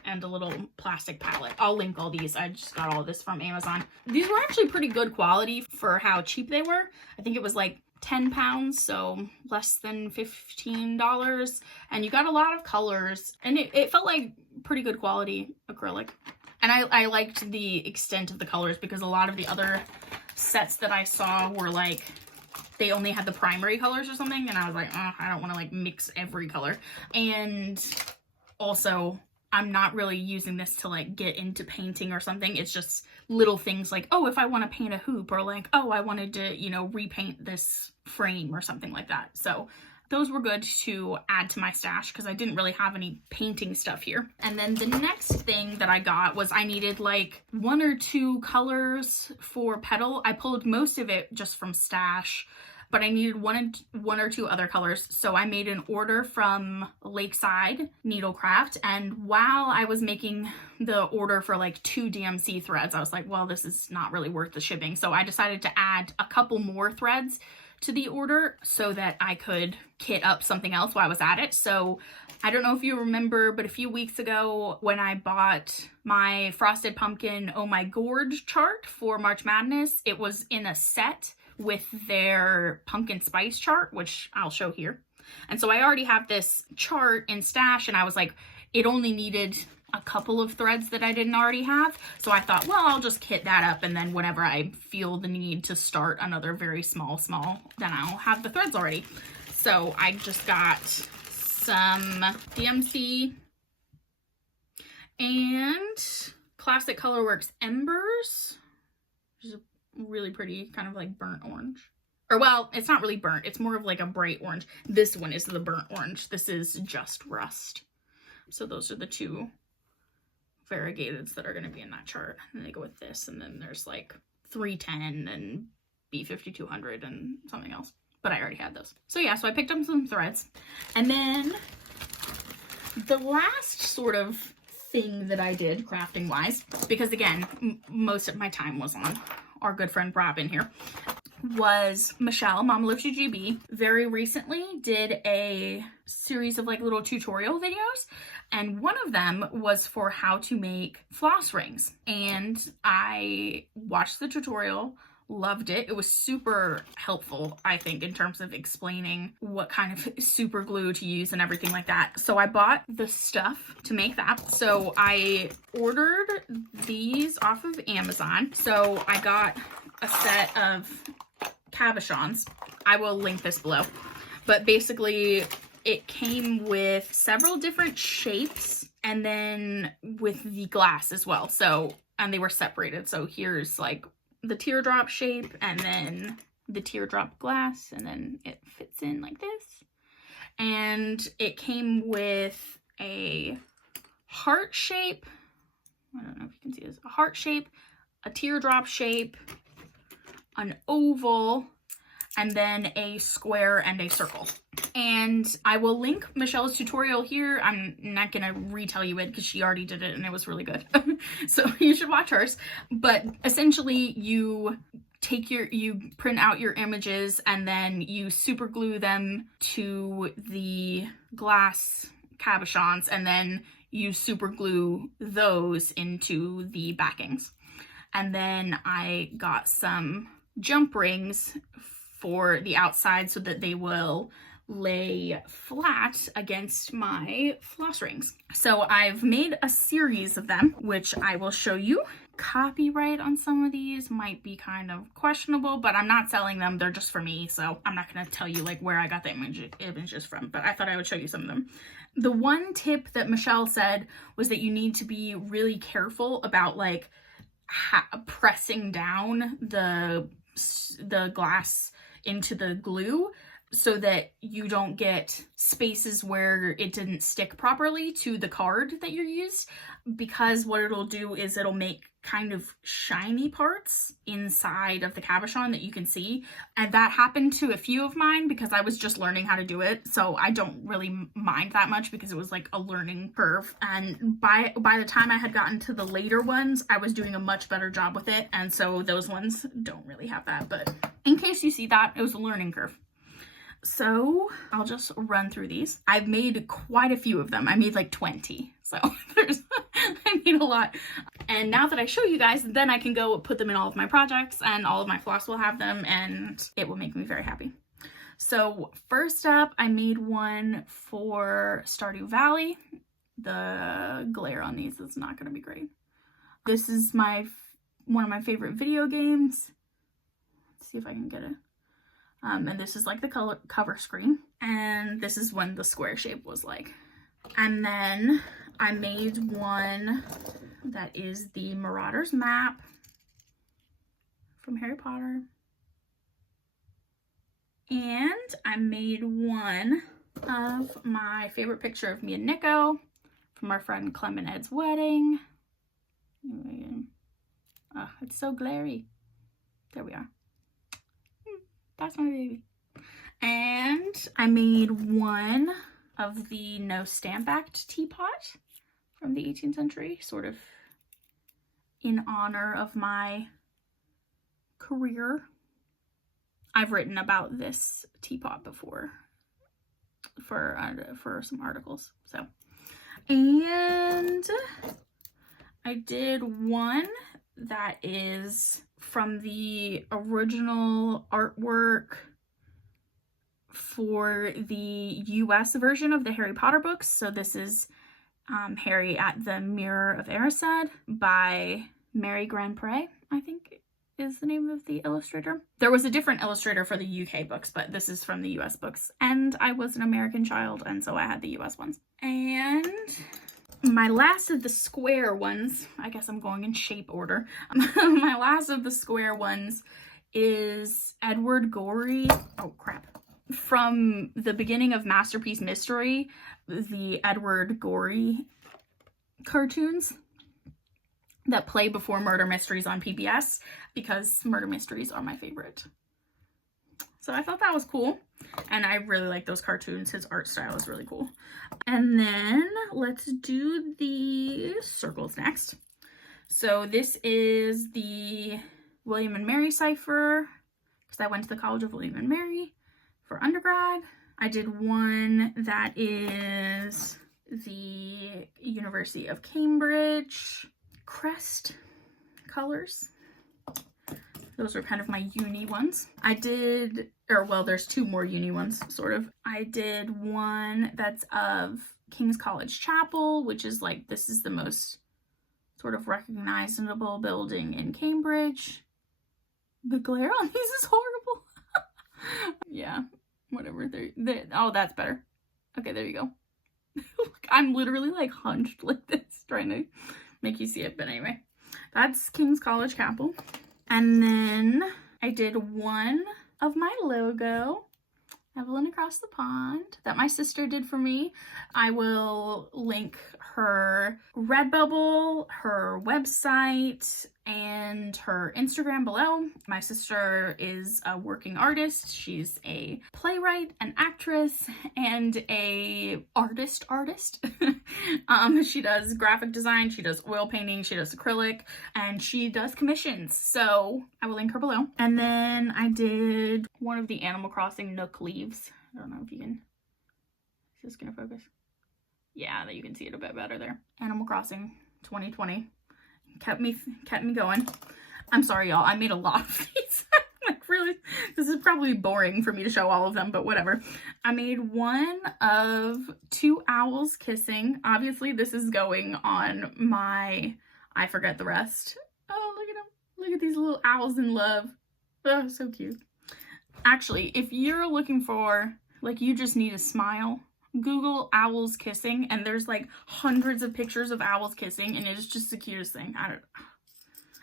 and a little plastic palette. I'll link all these. I just got all of this from Amazon. These were actually pretty good quality for how cheap they were. I think it was like 10 pounds, so less than $15. And you got a lot of colors, and it felt like pretty good quality acrylic. And I liked the extent of the colors, because a lot of the other sets that I saw were like, they only had the primary colors or something, and I was like, oh, I don't want to like mix every color. And also, I'm not really using this to like get into painting or something. It's just little things like, oh, if I want to paint a hoop, or like, oh, I wanted to, you know, repaint this frame or something like that. So those were good to add to my stash, because I didn't really have any painting stuff here. And then the next thing that I got was I needed like 1 or 2 colors for petal. I pulled most of it just from stash, but I needed one or two other colors. So I made an order from Lakeside Needlecraft. And while I was making the order for like 2 DMC threads, I was like, well, this is not really worth the shipping. So I decided to add a couple more threads to the order so that I could kit up something else while I was at it. So I don't know if you remember, but a few weeks ago when I bought my Frosted Pumpkin Oh My Gorge chart for March Madness, it was in a set with their pumpkin spice chart, which I'll show here. And so I already have this chart in stash, and I was like, it only needed a couple of threads that I didn't already have. So I thought, well, I'll just kit that up, and then whenever I feel the need to start another very small, then I'll have the threads already. So I just got some DMC and Classic Colorworks Embers, which is a really pretty kind of like burnt orange. Or well, it's not really burnt, it's more of like a bright orange. This one is the burnt orange. This is just rust. So those are the 2 variegateds that are going to be in that chart, and they go with this, and then there's like 310 and B5200 and something else, but I already had those. So yeah, so I picked up some threads, and then the last sort of thing that I did crafting wise, because again, most of my time was on our good friend Robin here, was Michelle, Mama Loves You GB, very recently did a series of like little tutorial videos and one of them was for how to make floss rings. And I watched the tutorial, loved it. It was super helpful, I think, in terms of explaining what kind of super glue to use and everything like that. So I bought the stuff to make that. So I ordered these off of Amazon. So I got a set of cabochons. I will link this below. But basically, it came with several different shapes and then with the glass as well. So, and they were separated. So here's like the teardrop shape and then the teardrop glass, and then it fits in like this. And it came with a heart shape. I don't know if you can see this. A heart shape, a teardrop shape, an oval, and then a square and a circle. And I will link Michelle's tutorial here. I'm not gonna retell you it because she already did it and it was really good. So you should watch hers. But essentially you print out your images and then you super glue them to the glass cabochons, and then you super glue those into the backings. And then I got some jump rings for the outside so that they will lay flat against my floss rings. So I've made a series of them, which I will show you. Copyright on some of these might be kind of questionable, but I'm not selling them. They're just for me, so I'm not going to tell you like where I got the images from, but I thought I would show you some of them. The one tip that Michelle said was that you need to be really careful about like pressing down the glass into the glue so that you don't get spaces where it didn't stick properly to the card that you used, because what it'll do is it'll make kind of shiny parts inside of the cabochon that you can see. And that happened to a few of mine because I was just learning how to do it. So I don't really mind that much because it was like a learning curve. And by the time I had gotten to the later ones, I was doing a much better job with it. And so those ones don't really have that. But in case you see that, it was a learning curve. So I'll just run through these. I've made quite a few of them. I made like 20. So I made a lot. And now that I show you guys, then I can go put them in all of my projects and all of my floss will have them and it will make me very happy. So first up, I made one for Stardew Valley. The glare on these is not going to be great. This is one of my favorite video games. Let's see if I can get it. And this is like the cover screen. And this is when the square shape was like. And then I made one that is the Marauders map from Harry Potter. And I made one of my favorite picture of me and Nico from our friend Clem and Ed's wedding. Oh, it's so glary. There we are. That's my baby. And I made one of the No Stamp Act teapot from the 18th century, sort of in honor of my career. I've written about this teapot before for some articles. So, and I did one that is from the original artwork for the US version of the Harry Potter books. So this is Harry at the Mirror of Erised by Mary Grandpré, I think is the name of the illustrator. There was a different illustrator for the UK books, but this is from the US books. And I was an American child, and so I had the US ones. And my last of the square ones, I guess I'm going in shape order. My last of the square ones is Edward Gorey. Oh, crap. From the beginning of Masterpiece Mystery, the Edward Gorey cartoons that play before Murder Mysteries on PBS, because Murder Mysteries are my favorite. So I thought that was cool. And I really like those cartoons. His art style is really cool. And then let's do the circles next. So this is the William and Mary cipher, because I went to the College of William and Mary for undergrad. I did one that is the University of Cambridge crest colors. Those are kind of my uni ones. I did, or well, there's two more uni ones, sort of. I did one that's of King's College Chapel, which is like, this is the most sort of recognizable building in Cambridge. The glare on these is horrible. Yeah, whatever. Oh, that's better. Okay, there you go. I'm literally like hunched like this, trying to make you see it. But anyway, that's King's College Chapel. And then I did one of my logo, Evelyn Across the Pond, that my sister did for me. I will link her Redbubble, her website, and her Instagram below. My sister is a working artist. She's a playwright, an actress, and a artist. She does graphic design, she does oil painting, she does acrylic, and she does commissions. So I will link her below. And then I did one of the Animal Crossing Nook leaves. I don't know if you can, is this gonna focus? Yeah, that you can see it a bit better there. Animal Crossing 2020 kept me going. I'm sorry, y'all. I made a lot of these. Like, really, this is probably boring for me to show all of them, but whatever. I made one of two owls kissing. Obviously, this is going on my I Forget the Rest. Oh, look at them. Look at these little owls in love. Oh, so cute. Actually, if you're looking for, like, you just need a smile, Google owls kissing, and there's like hundreds of pictures of owls kissing, and it's just the cutest thing.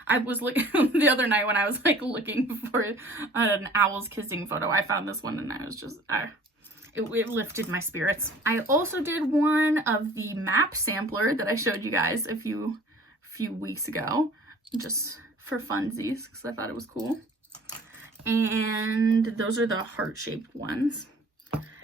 I was looking the other night when I was like looking for an owls kissing photo. I found this one and I was just, it lifted my spirits. I also did one of the map sampler that I showed you guys a few weeks ago, just for funsies, because I thought it was cool. And those are the heart-shaped ones.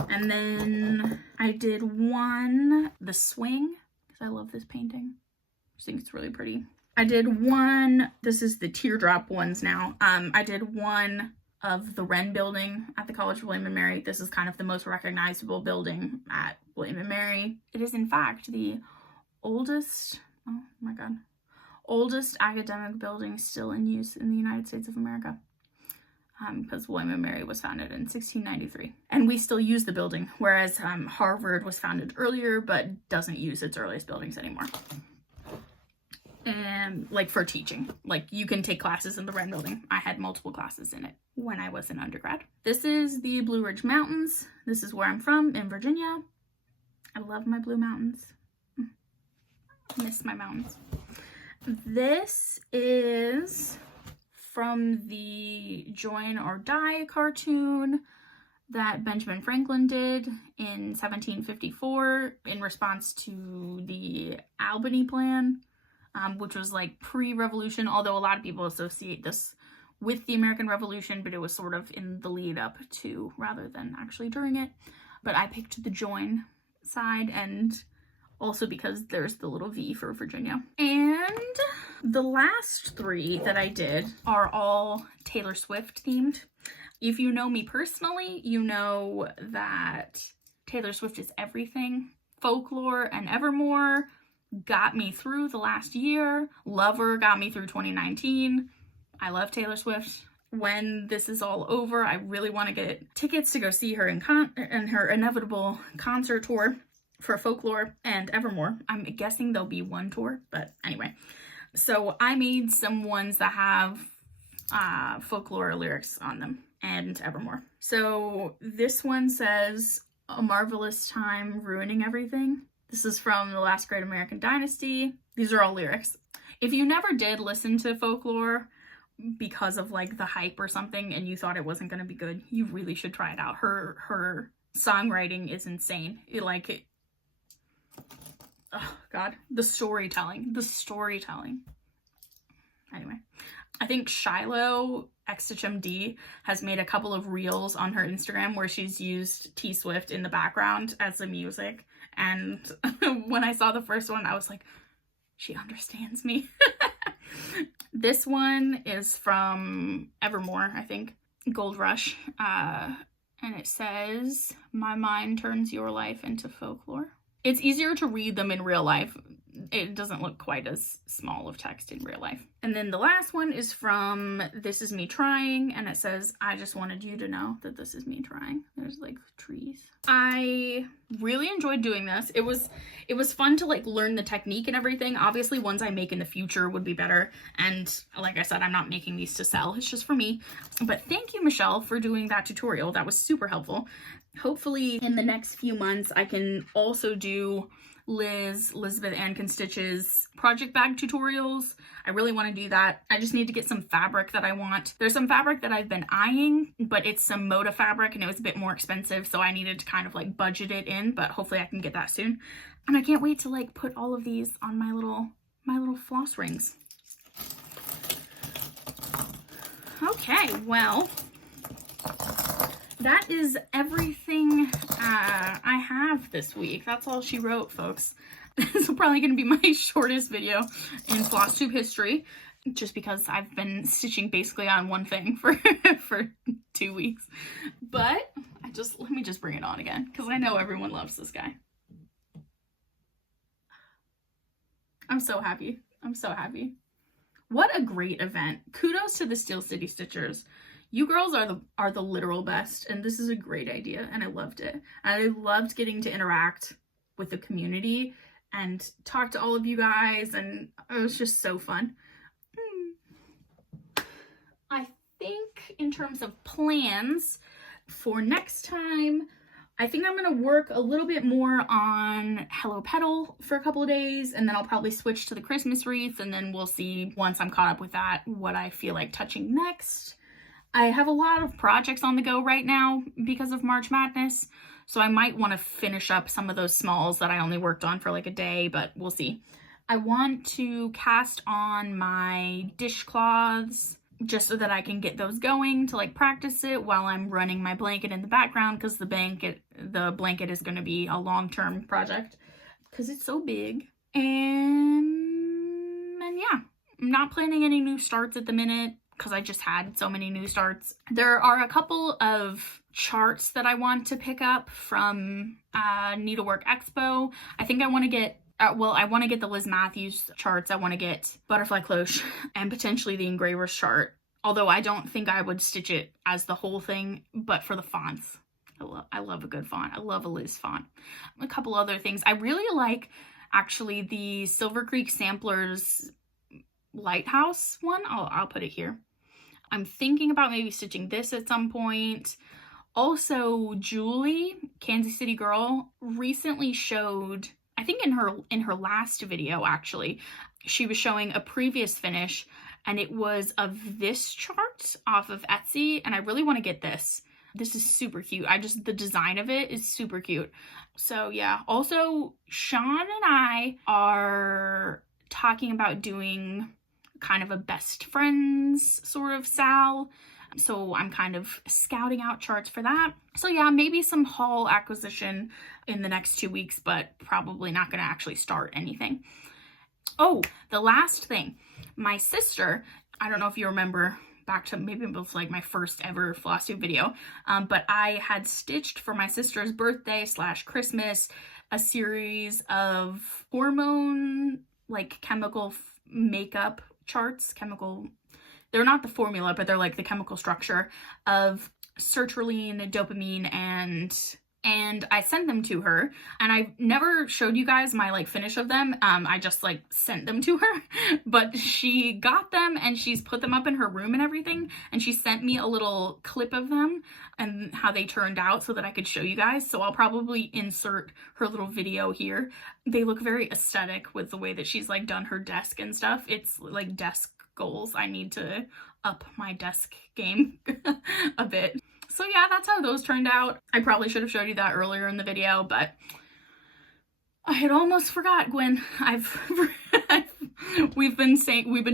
And then I did one, the swing, because I love this painting. I just think it's really pretty. I did one, this is the teardrop ones now. I did one of the Wren building at the College of William & Mary. This is kind of the most recognizable building at William & Mary. It is in fact the oldest, oh my god, oldest academic building still in use in the United States of America. Because William & Mary was founded in 1693. And we still use the building, whereas Harvard was founded earlier, but doesn't use its earliest buildings anymore. And like for teaching, like you can take classes in the Wren building. I had multiple classes in it when I was an undergrad. This is the Blue Ridge Mountains. This is where I'm from, in Virginia. I love my Blue Mountains. I miss my mountains. This is from the Join or Die cartoon that Benjamin Franklin did in 1754 in response to the Albany Plan, which was like pre-revolution, although a lot of people associate this with the American Revolution, but it was sort of in the lead up to rather than actually during it. But I picked the Join side, and also because there's the little V for Virginia. And the last three that I did are all Taylor Swift themed. If you know me personally, you know that Taylor Swift is everything. Folklore and Evermore got me through the last year. Lover got me through 2019. I love Taylor Swift. When this is all over, I really want to get tickets to go see her in her inevitable concert tour for Folklore and Evermore. I'm guessing there'll be one tour, but anyway. So I made some ones that have Folklore lyrics on them and Evermore. So this one says, "A marvelous time ruining everything." This is from The Last Great American Dynasty. These are all lyrics. If you never did listen to Folklore because of like the hype or something and you thought it wasn't going to be good, you really should try it out. Her songwriting is insane. Oh god, the storytelling. Anyway, I think Shiloh XHMD has made a couple of reels on her Instagram where she's used T Swift in the background as the music, and when I saw the first one I was like, she understands me. This one is from Evermore, I think, Gold Rush, and it says, "My mind turns your life into folklore." it's easier to read them in real life. It doesn't look quite as small of text in real life. And then the last one is from This Is Me Trying, and it says, I just wanted you to know that this is me trying. There's like trees. I really enjoyed doing this. It was fun to like learn the technique and everything. Obviously ones I make in the future would be better. And like I said, I'm not making these to sell. It's just for me. But thank you, Michelle, for doing that tutorial. That was super helpful. Hopefully in the next few months, I can also do Elizabeth Ann Stitch's project bag tutorials. I really want to do that. I just need to get some fabric that I want. There's some fabric that I've been eyeing, but it's some Moda fabric and it was a bit more expensive, so I needed to kind of like budget it in, but hopefully I can get that soon. And I can't wait to like put all of these on my little floss rings. Okay, well, that is everything I have this week. That's all she wrote, folks. This is probably going to be my shortest video in Flosstube history, just because I've been stitching basically on one thing for 2 weeks. But let me just bring it on again, because I know everyone loves this guy. I'm so happy. I'm so happy. What a great event. Kudos to the Steel City Stitchers. You girls are the literal best, and this is a great idea, and I loved it. And I loved getting to interact with the community and talk to all of you guys, and it was just so fun. I think in terms of plans for next time, I think I'm going to work a little bit more on Hello Petal for a couple of days, and then I'll probably switch to the Christmas wreath, and then we'll see, once I'm caught up with that, what I feel like touching next. I have a lot of projects on the go right now because of March Madness, so I might want to finish up some of those smalls that I only worked on for like a day, but we'll see. I want to cast on my dishcloths just so that I can get those going to like practice it while I'm running my blanket in the background, because the blanket is going to be a long-term project because it's so big. And yeah, I'm not planning any new starts at the minute, because I just had so many new starts. There are a couple of charts that I want to pick up from Needlework Expo. I think I want to get, I want to get the Liz Matthews charts. I want to get Butterfly Cloche and potentially the Engraver's chart. Although I don't think I would stitch it as the whole thing, but for the fonts. I love a good font. I love a Liz font. A couple other things. I really like, actually, the Silver Creek Samplers Lighthouse one. I'll put it here. I'm thinking about maybe stitching this at some point. Also, Julie, Kansas City Girl, recently showed, I think in her last video actually, she was showing a previous finish, and it was of this chart off of Etsy, and I really want to get this. This is super cute. The design of it is super cute. So yeah, also Sean and I are talking about doing kind of a best friends sort of sal, so I'm kind of scouting out charts for that. So yeah, maybe some haul acquisition in the next 2 weeks, but probably not going to actually start anything. Oh, the last thing, my sister, I don't know if you remember back to maybe it was like my first ever Flosstube video, but I had stitched for my sister's birthday / Christmas a series of hormone, like chemical makeup charts. They're not the formula, but they're like the chemical structure of sertraline, dopamine, and I sent them to her, and I never showed you guys my like finish of them. I just like sent them to her, but she got them and she's put them up in her room and everything, and she sent me a little clip of them and how they turned out so that I could show you guys. So I'll probably insert her little video here. They look very aesthetic with the way that she's like done her desk and stuff. It's like desk goals. I need to up my desk game a bit. So yeah, that's how those turned out. I probably should have showed you that earlier in the video, but I had almost forgot, Gwen. We've been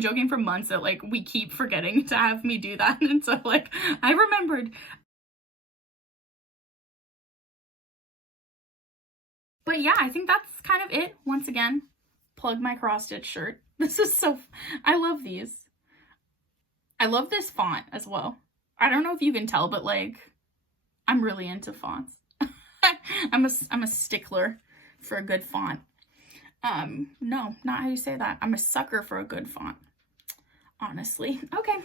joking for months that like we keep forgetting to have me do that, and so like I remembered. But yeah, I think that's kind of it. Once again, plug my cross stitch shirt. This is I love these. I love this font as well. I don't know if you can tell, but like I'm really into fonts. I'm a stickler for a good font. No, not how you say that. I'm a sucker for a good font, honestly. Okay,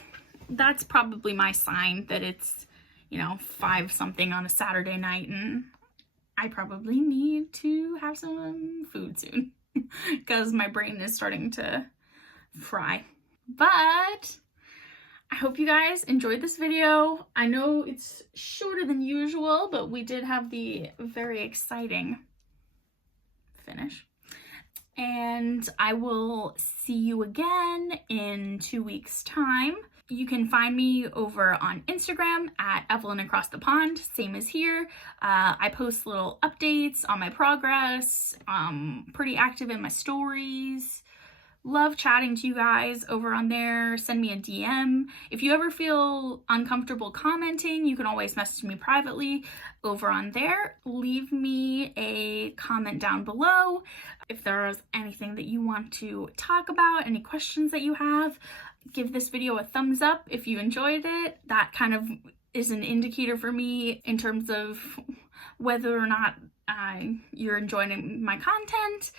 that's probably my sign that it's, you know, 5 something on a Saturday night and I probably need to have some food soon because my brain is starting to fry. But I hope you guys enjoyed this video. I know it's shorter than usual, but we did have the very exciting finish. And I will see you again in 2 weeks' time. You can find me over on Instagram at Evelyn Across the Pond, same as here. I post little updates on my progress, pretty active in my stories. Love chatting to you guys over on there. Send me a DM. If you ever feel uncomfortable commenting, you can always message me privately over on there. Leave me a comment down below if there's anything that you want to talk about, any questions that you have. Give this video a thumbs up if you enjoyed it. That kind of is an indicator for me in terms of whether or not you're enjoying my content.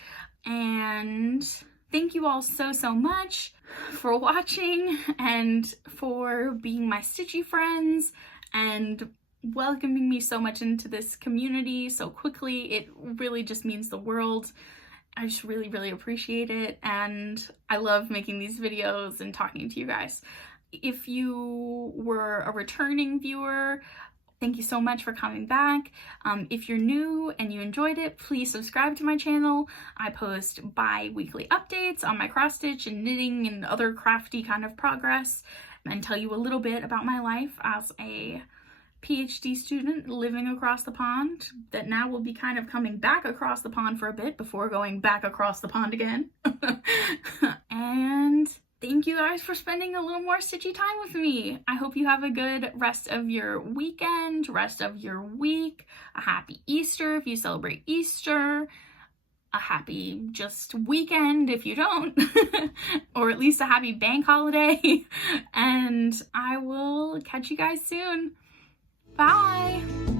And thank you all so much for watching and for being my stitchy friends and welcoming me so much into this community so quickly. It really just means the world. I just really appreciate it, and I love making these videos and talking to you guys. If you were a returning viewer, thank you so much for coming back. If you're new and you enjoyed it, please subscribe to my channel. I post bi-weekly updates on my cross stitch and knitting and other crafty kind of progress, and tell you a little bit about my life as a PhD student living across the pond that now will be kind of coming back across the pond for a bit before going back across the pond again. And thank you guys for spending a little more stitchy time with me. I hope you have a good rest of your weekend, rest of your week, a happy Easter if you celebrate Easter, a happy just weekend if you don't, or at least a happy bank holiday. And I will catch you guys soon. Bye!